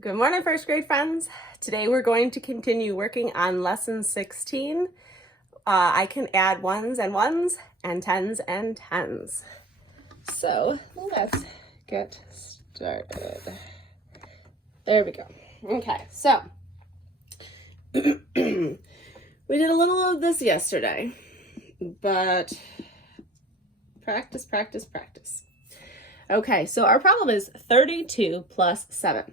Good morning, first grade friends. Today we're going to continue working on lesson 16. I can add ones and ones and tens and tens. So let's get started. There we go. Okay, so we did a little of this yesterday, but practice, practice, practice. Okay, so our problem is 32 plus 7.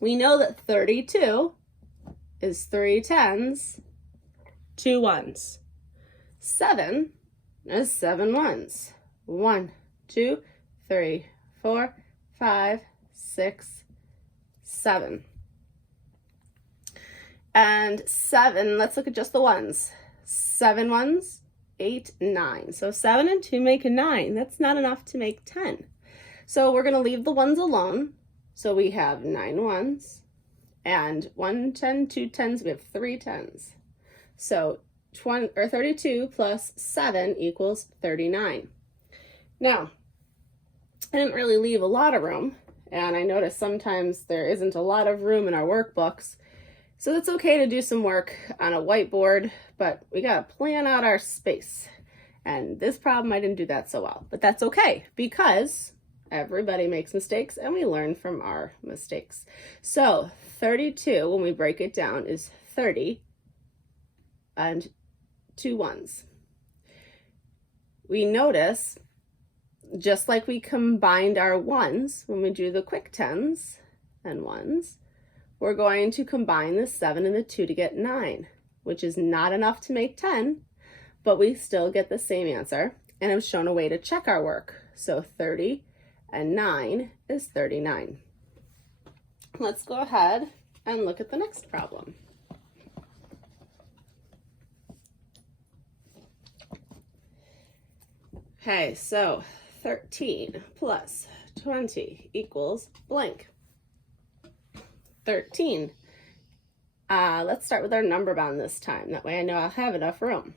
We know that 32 is 3 tens, 2 ones. 7 is 7 ones. 1, 2, 3, 4, 5, 6, 7. And 7, let's look at just the ones. 7 ones, 8, 9. So 7 and 2 make a 9. That's not enough to make 10. So we're going to leave the ones alone. So we have 9 ones and 1 10, 2 tens, we have 3 tens. So 32 plus 7 equals 39. Now, I didn't really leave a lot of room, and I noticed sometimes there isn't a lot of room in our workbooks. So it's okay to do some work on a whiteboard, but we got to plan out our space. And this problem, I didn't do that so well, but that's okay because everybody makes mistakes and we learn from our mistakes. So 32, when we break it down, is 30 and 2 ones. We notice, just like we combined our ones when we do the quick tens and ones, we're going to combine the 7 and the 2 to get 9, which is not enough to make 10, but we still get the same answer. And I've shown a way to check our work. So 30 and 9 is 39. Let's go ahead and look at the next problem. Okay, so 13 plus 20 equals blank. 13. Let's start with our number bound this time. That way I know I'll have enough room.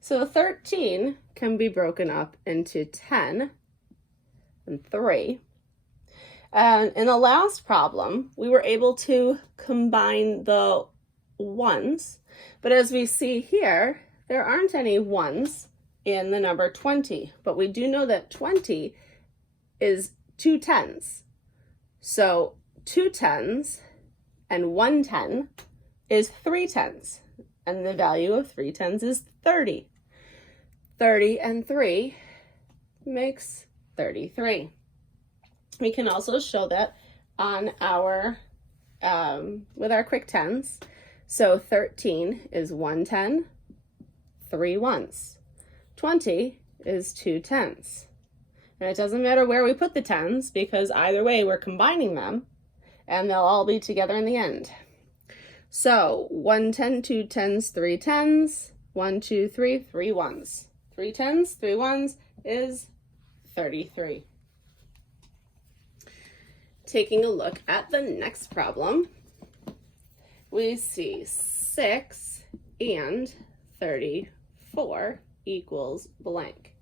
So 13 can be broken up into 10 and 3. And in the last problem, we were able to combine the ones, but as we see here, there aren't any ones in the number 20, but we do know that 20 is 2 tens. So 2 tens and 1 10 is 3 tens, and the value of 3 tens is 30. 30 and 3 makes 33. We can also show that on our, with our quick tens. So 13 is 1 10, 3 ones. 20 is 2 tens. And it doesn't matter where we put the tens because either way we're combining them and they'll all be together in the end. So 1 10, 2 tens, 3 tens, 1 2 3, 3 ones. 3 tens, 3 ones is 33. Taking a look at the next problem, we see 6 and 34 equals blank.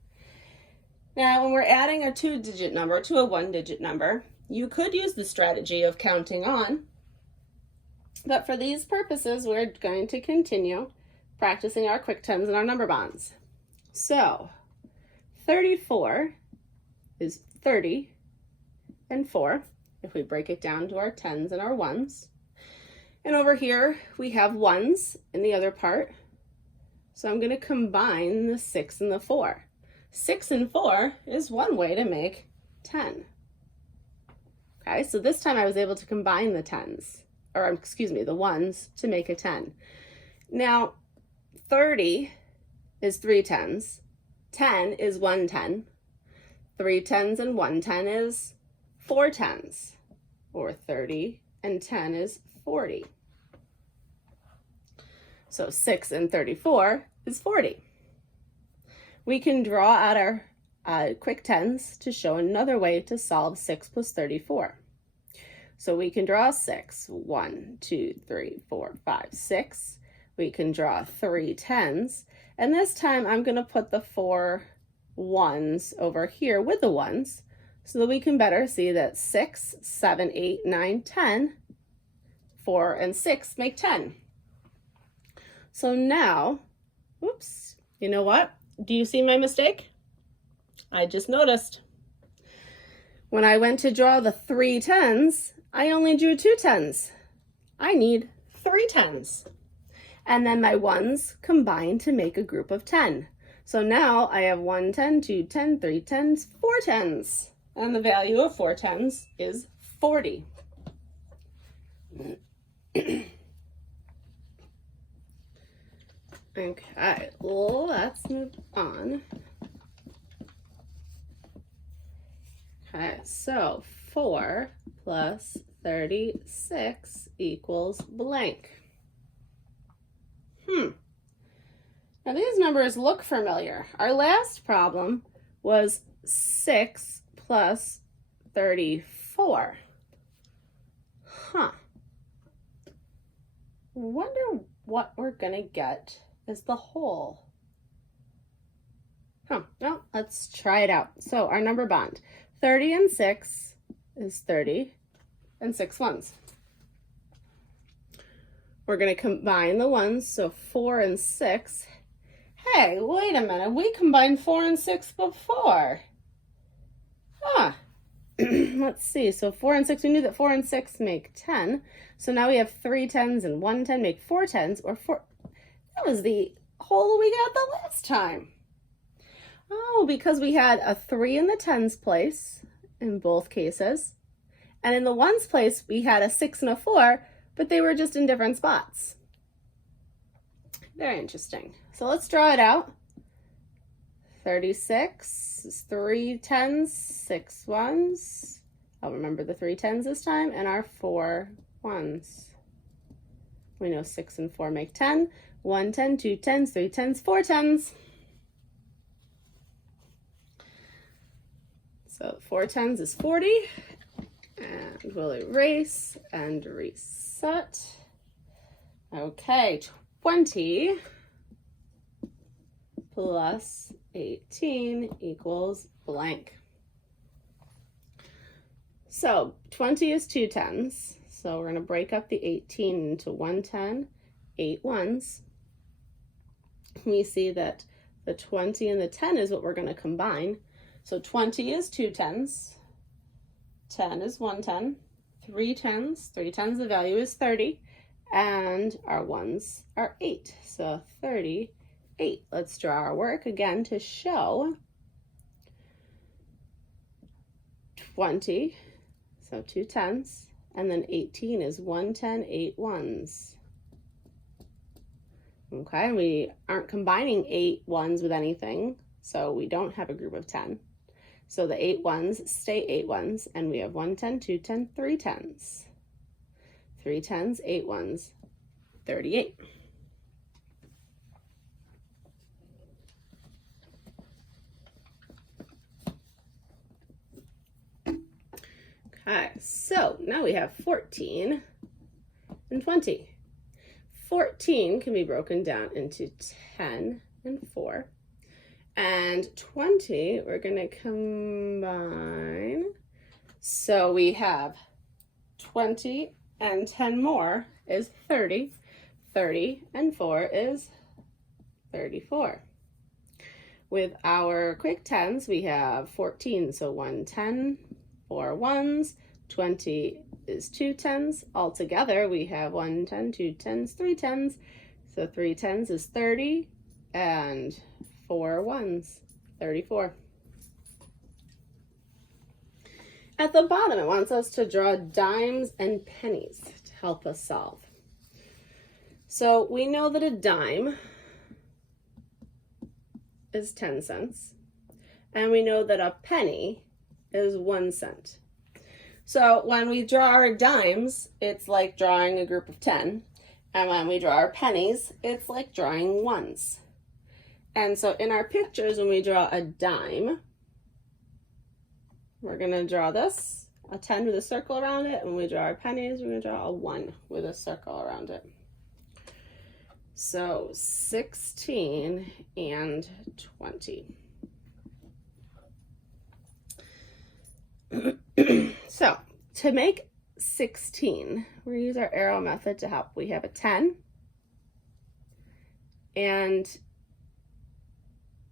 Now, when we're adding a 2-digit number to a 1-digit number, you could use the strategy of counting on, but for these purposes, we're going to continue practicing our quick tens and our number bonds. So 34 is 30 and 4, if we break it down to our tens and our ones. And over here, we have ones in the other part. So I'm going to combine the 6 and the 4. 6 and 4 is one way to make 10. Okay, so this time I was able to combine the tens, or excuse me, the ones to make a 10. Now, 30 is 3 tens. 10 is 1 10. 3 tens and 1 10 is 4 tens, or 30 and 10 is 40. So 6 and 34 is 40. We can draw out our quick tens to show another way to solve 6 plus 34. So we can draw 6, 1, 2, 3, 4, 5, 6. We can draw 3 tens, and this time I'm going to put the 4 ones over here with the ones. so that we can better see that 6, 7, 8, 9, 10, 4, and 6 make 10. So now, oops, you know what? Do you see my mistake? I just noticed. When I went to draw the 3 10s, I only drew 2 10s. I need 3 10s. And then my 1s combine to make a group of 10. So now I have 1 10, 2 10, 3 10s, 4 10s. And the value of 4 10s is 40. Okay, let's move on. Okay, so 4 plus 36 equals blank. Now these numbers look familiar. Our last problem was 6 plus 34. Wonder what we're gonna get as the whole. Well, let's try it out. So our number bond, 30 and 6 is 30 and 6 ones. We're going to combine the ones, so 4 and 6. Hey, wait a minute, we combined 4 and 6 before. Let's see, so 4 and 6, we knew that 4 and 6 make 10. So now we have 3 10s and 1 10 make 4 10s, or 4. That was the whole we got the last time. Oh, because we had a 3 in the 10s place in both cases. And in the 1s place, we had a 6 and a 4, but they were just in different spots. Very interesting. So let's draw it out. 36 is 3 10s, 6 1s. I'll remember the 3 10s this time, and our 4 1s. We know 6 and 4 make 10. 1 10, 2 10s, 3 10s, 4 10s. So 4 10s is 40. And we'll erase and reset. Okay, 20 plus 18 equals blank. So 20 is 2 10s. So we're going to break up the 18 into 1 10, 8 1s. We see that the 20 and the 10 is what we're going to combine. So 20 is 2 10s. 10 is 1 10, 3 10s, 3 10s, the value is 30, and our 1s are 8, so 38. Let's draw our work again to show 20, so 2 10s, and then 18 is 1 10, 8 1s. Okay, and we aren't combining 8 1s with anything, so we don't have a group of 10. So the 8 1s stay 8 1s, and we have 1 10, 2 10, 3 10s. 3 10s, 8 1s, 38. Okay, so now we have 14 and 20. 14 can be broken down into 10 and 4. And 20, we're going to combine. So we have 20 and 10 more is 30. 30 and 4 is 34. With our quick tens, we have 14. So 1 10, 4 1s, 20 is 2 10s. Altogether, we have 1 10, 2 10s, 3 10s. So 3 10s is 30, and 4 1s, 34. At the bottom, it wants us to draw dimes and pennies to help us solve. So we know that a dime is 10 cents, and we know that a penny is 1 cent. So when we draw our dimes, it's like drawing a group of 10, and when we draw our pennies, it's like drawing ones. And so in our pictures, when we draw a dime, we're going to draw this, a 10 with a circle around it. And when we draw our pennies, we're going to draw a 1 with a circle around it. So 16 and 20. So to make 16, we're gonna use our arrow method to help. We have a 10 and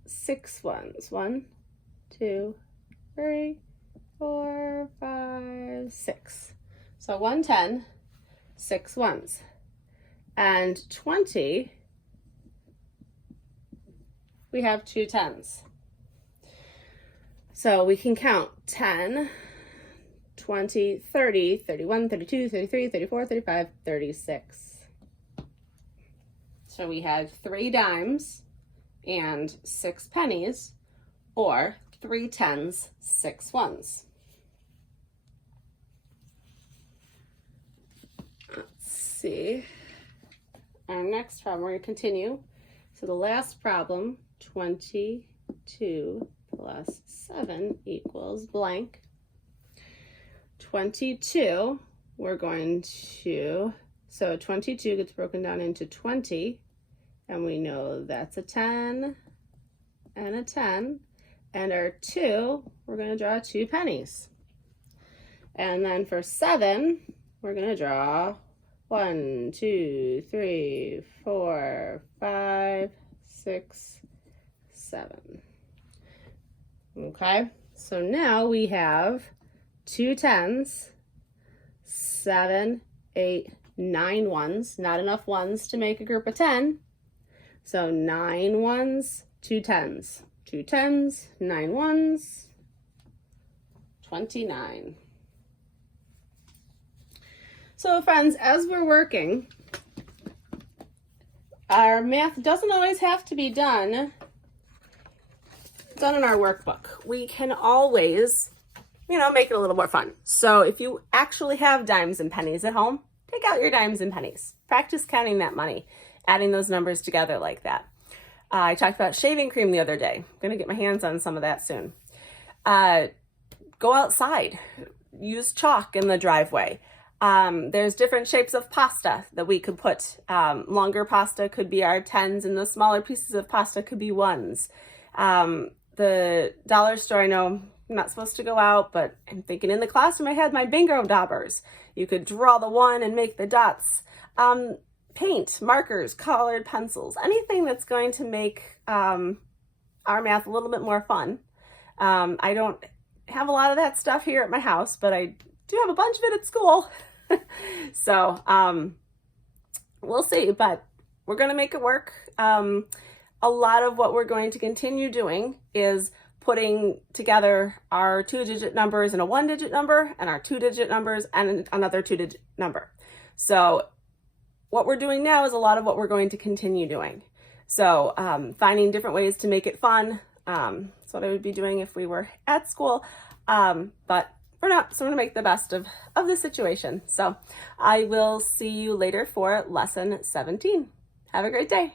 6 ones. 1, 2, 3, 4, 5, 6. So 1 10, 6 ones. And 20, we have 2 10s. So we can count 10, 20, 30, 31, 32, 33, 34, 35, 36. So we had 3 dimes and 6 pennies, or 3 10s, 6 ones. Let's see. Our next problem, we're going to continue. So the last problem, 22 plus 7 equals blank. 22, we're going to, so 22 gets broken down into 20, and we know that's a 10 and a 10, and our 2, we're going to draw 2 pennies. And then for 7, we're going to draw 1, 2, 3, 4, 5, 6, 7. Okay, so now we have 2 10s, 7, 8, 9 ones, not enough ones to make a group of 10. So 9 ones, 2 10s, 2 10s, 9 ones, 29. So friends, as we're working, our math doesn't always have to be done in our workbook. We can always, make it a little more fun. So if you actually have dimes and pennies at home, take out your dimes and pennies. Practice counting that money, adding those numbers together like that. I talked about shaving cream the other day. I'm going to get my hands on some of that soon. Go outside. Use chalk in the driveway. There's different shapes of pasta that we could put. Longer pasta could be our 10s, and the smaller pieces of pasta could be 1s. The dollar store, I know I'm not supposed to go out, but I'm thinking in the classroom I had my bingo daubers. You could draw the 1 and make the dots. Paint, markers, colored pencils, anything that's going to make our math a little bit more fun. I don't have a lot of that stuff here at my house, but I do have a bunch of it at school. So we'll see, but we're going to make it work. A lot of what we're going to continue doing is putting together our 2-digit numbers and a 1-digit number, and our 2-digit numbers and another 2-digit number. So what we're doing now is a lot of what we're going to continue doing. So finding different ways to make it fun. That's what I would be doing if we were at school. But we're not, so we're going to make the best of the situation. So I will see you later for lesson 17. Have a great day.